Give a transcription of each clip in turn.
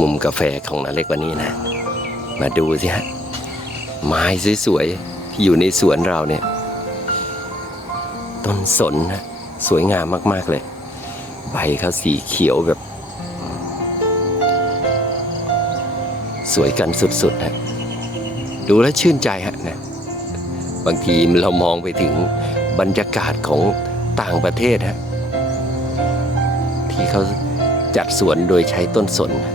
มุมกาแฟของนาเล็กวันนี้นะ มาดูสิฮะ ไม้สวยๆที่อยู่ในสวนเราเนี่ย ต้นสนนะสวยงามมากๆเลย ใบเขาสีเขียวแบบ สวยกันสุดๆนะดูแล้วชื่นใจฮะนะบางทีเรามองไปถึงบรรยากาศของต่างประเทศฮะที่เขาจัดสวนโดยใช้ต้นสนนะ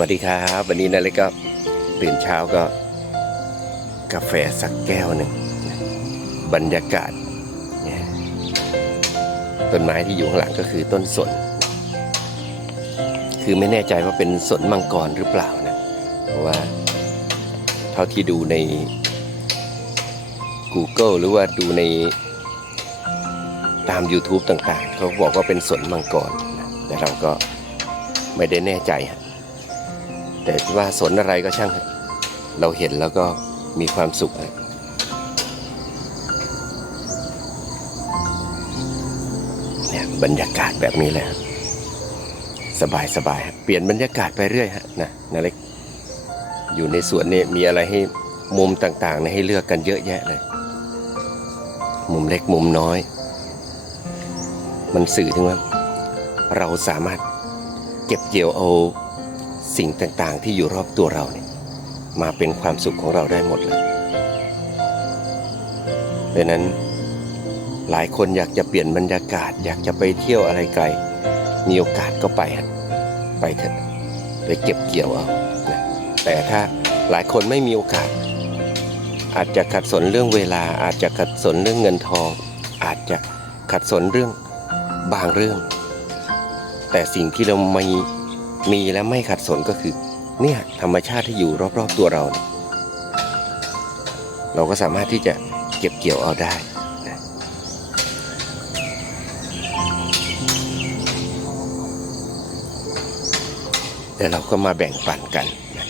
วัสดีครับ วันนี้นาเล็กก็ตื่นเช้าก็ กาแฟสักแก้วหนึ่งบรรยากาศเนี่ยต้นไม้ที่อยู่ข้างหลังก็คือต้นสน คือไม่แน่ใจว่าเป็นสนมังกรหรือเปล่านะ เพราะว่าเท่าที่ดูใน Google หรือว่าดูในตาม YouTube ต่างๆ เขาบอกว่าเป็นสนมังกรนะแต่เราก็ไม่ได้แน่ใจฮะ แต่ว่าสนอะไรก็ช่างเราเห็นแล้วก็มีความสุขเลยเนี่ยบรรยากาศแบบนี้แหละสบายสบายเปลี่ยนบรรยากาศไปเรื่อยฮะนะนาเล็กอยู่ในสวนเนี่ยมีอะไรให้มุมต่างๆให้เลือกกันเยอะแยะเลย มุมเล็กมุมน้อย มันสื่อถึงว่า เราสามารถเก็บเกี่ยวเอา สิ่งต่างๆ ที่อยู่รอบตัวเราเนี่ยมาเป็นความสุขของเราได้หมดเลยดังนั้นหลายคนอยากจะเปลี่ยนบรรยากาศ อยากจะไปเที่ยวอะไรไกล มีโอกาสก็ไป ไปเถอะไปเก็บเกี่ยวเอานะแต่ถ้าหลายคนไม่มีโอกาส อาจจะขัดสนเรื่องเวลา อาจจะขัดสนเรื่องเงินทอง อาจจะขัดสนเรื่องบางเรื่อง แต่สิ่งที่เราไม่ มีและไม่ขัดสนก็คือ เนี่ยธรรมชาติที่อยู่รอบๆตัวเราเนี่ยเราก็สามารถที่จะเก็บเกี่ยวเอาได้นะแต่เราก็มาแบ่งปันกันนะ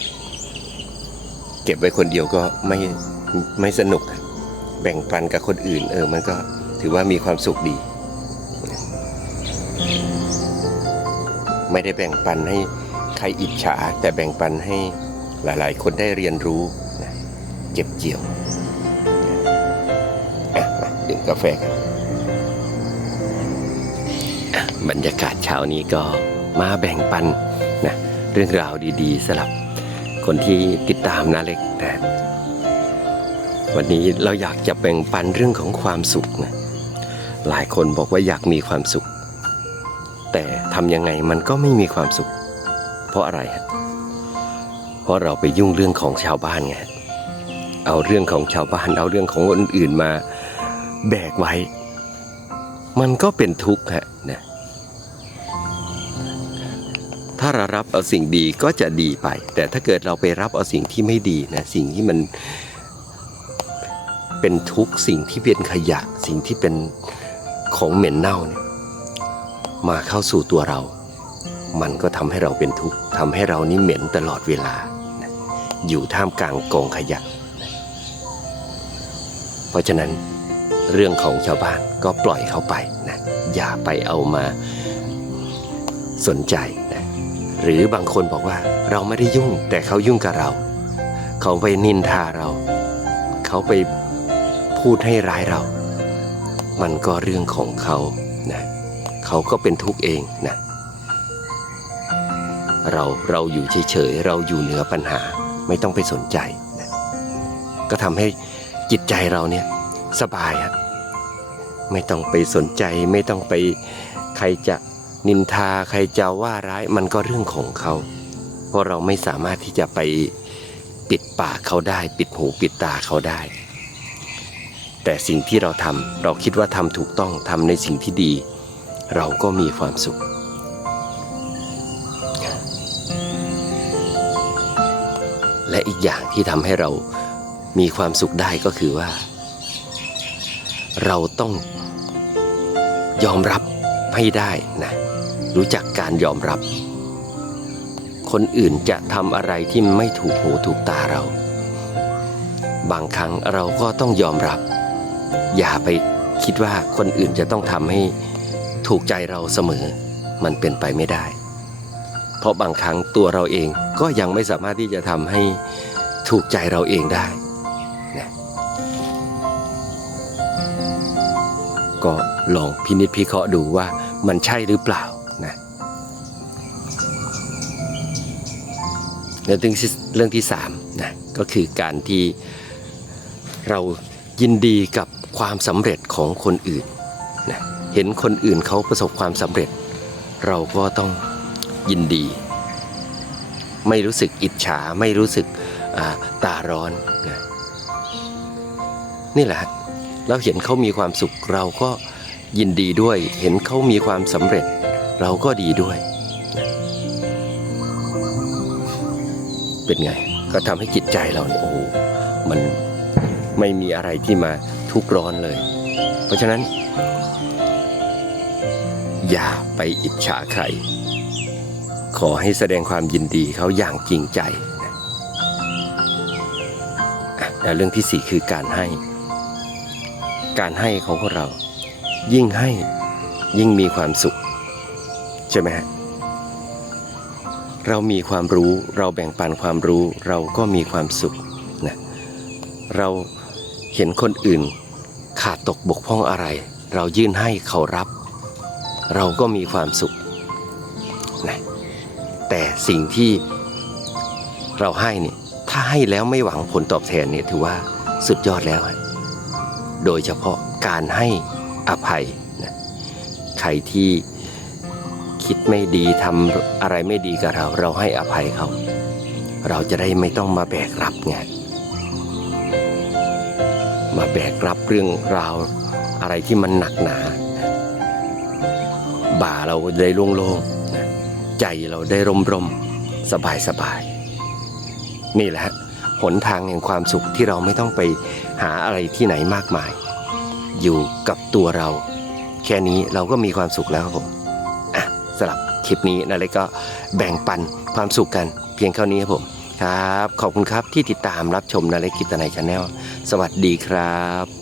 เก็บไว้คนเดียวก็ไม่ไม่สนุก แบ่งปันกับคนอื่น เออมันก็ถือว่ามีความสุขดี ไม่ได้แบ่งปันให้ใครอิจฉา แต่แบ่งปันให้หลายๆ คนได้เรียนรู้นะเก็บเกี่ยวดื่มกาแฟกันบรรยากาศเช้านี้ก็มาแบ่งปันนะเรื่องราวดีๆสำหรับคนที่ติดตามนะเล็กนะวันนี้เราอยากจะแบ่งปันเรื่องของความสุขนะหลายคนบอกว่าอยากมีความสุข แต่ทำยังไงมันก็ไม่มีความสุข เพราะอะไรฮะเพราะเราไปยุ่งเรื่องของชาวบ้านไงเอาเรื่องของชาวบ้านเอาเรื่องของคนอื่นมาแบกไว้ มันก็เป็นทุกข์ฮะนะถ้าเรารับเอาสิ่งดีก็จะดีไป แต่ถ้าเกิดเราไปรับเอาสิ่งที่ไม่ดีนะสิ่งที่มันเป็นทุกข์สิ่งที่เป็นขยะ สิ่งที่เป็นของเหม็นเน่าเนี่ย มาเข้าสู่ตัวเรา มันก็ทำให้เราเป็นทุกข์ทำให้เรานี่เหม็นตลอดเวลา อยู่ท่ามกลางกองขยะนะเพราะฉะนั้นเรื่องของชาวบ้านก็ปล่อยเขาไปนะอย่าไปเอามาสนใจนะหรือบางคนบอกว่าเราไม่ได้ยุ่ง แต่เขายุ่งกับเรา เขาไปนินทาเรา เขาไปพูดให้ร้ายเรา มันก็เรื่องของเขานะ เขาก็เป็นทุกข์เองนะ เราเราอยู่เฉยๆ เราอยู่เหนือปัญหาไม่ต้องไปสนใจนะก็ทำให้จิตใจเราเนี่ยสบายครับไม่ต้องไปสนใจไม่ต้องไปใครจะนินทาใครจะว่าร้ายมันก็เรื่องของเขา เพราะเราไม่สามารถที่จะไปปิดปากเขาได้ ปิดหูปิดตาเขาได้ แต่สิ่งที่เราทำเราคิดว่าทำถูกต้องทำในสิ่งที่ดี เราก็มีความสุข และอีกอย่างที่ทำให้เรามีความสุขได้ก็คือว่า เราต้องยอมรับให้ได้นะ รู้จักการยอมรับ คนอื่นจะทำอะไรที่ไม่ถูกหูถูกตาเรา บางครั้งเราก็ต้องยอมรับ อย่าไปคิดว่าคนอื่นจะต้องทำให้ ถูกใจเราเสมอ มันเป็นไปไม่ได้ เพราะบางครั้งตัวเราเองก็ยังไม่สามารถที่จะทำให้ถูกใจเราเองได้นะก็ลองพินิจพิเคราะห์ดูว่ามันใช่หรือเปล่านะเรื่องที่เรื่องที่สามนะก็คือการที่เรายินดีกับความสำเร็จของคนอื่นนะ เห็นคนอื่นเขาประสบความสำเร็จ เราก็ต้องยินดี ไม่รู้สึกอิจฉาไม่รู้สึกตาร้อนนะนี่แหละเราเห็นเขามีความสุขเราก็ยินดีด้วย เห็นเขามีความสำเร็จ เราก็ดีด้วย เป็นไงก็ทำให้จิตใจเราเนี่ยโอ้โหมันไม่มีอะไรที่มาทุกร้อนเลย เพราะฉะนั้น อย่าไปอิจฉาใคร ขอให้แสดงความยินดีเขาอย่างจริงใจนะอะแล้วเรื่องที่สี่คือการให้ การให้ของพวกเรา ยิ่งให้ยิ่งมีความสุข ใช่ไหมฮะเรามีความรู้เราแบ่งปันความรู้เราก็มีความสุขนะเราเห็นคนอื่นขาดตกบกพร่องอะไร เรายื่นให้เขารับ เราก็มีความสุขนะแต่สิ่งที่เราให้เนี่ยถ้าให้แล้วไม่หวังผลตอบแทนเนี่ยถือว่าสุดยอดแล้ว โดยเฉพาะการให้อภัยนะใครที่คิดไม่ดีทำอะไรไม่ดีกับเรา เราให้อภัยเขา เราจะได้ไม่ต้องมาแบกรับไงมาแบกรับเรื่องราวอะไรที่มันหนักหนา บ่าเราได้โล่งๆนะใจเราได้ร่มๆ สบายๆ นี่แหละฮะหนทางแห่งความสุขที่เราไม่ต้องไปหาอะไรที่ไหนมากมาย อยู่กับตัวเรา แค่นี้เราก็มีความสุขแล้วครับผมอะสำหรับคลิปนี้นาเล็กก็แบ่งปันความสุขกันเพียงเท่านี้ครับผมครับ ขอบคุณครับที่ติดตามรับชมนาเล็กกิตนายชาแนลสวัสดีครับ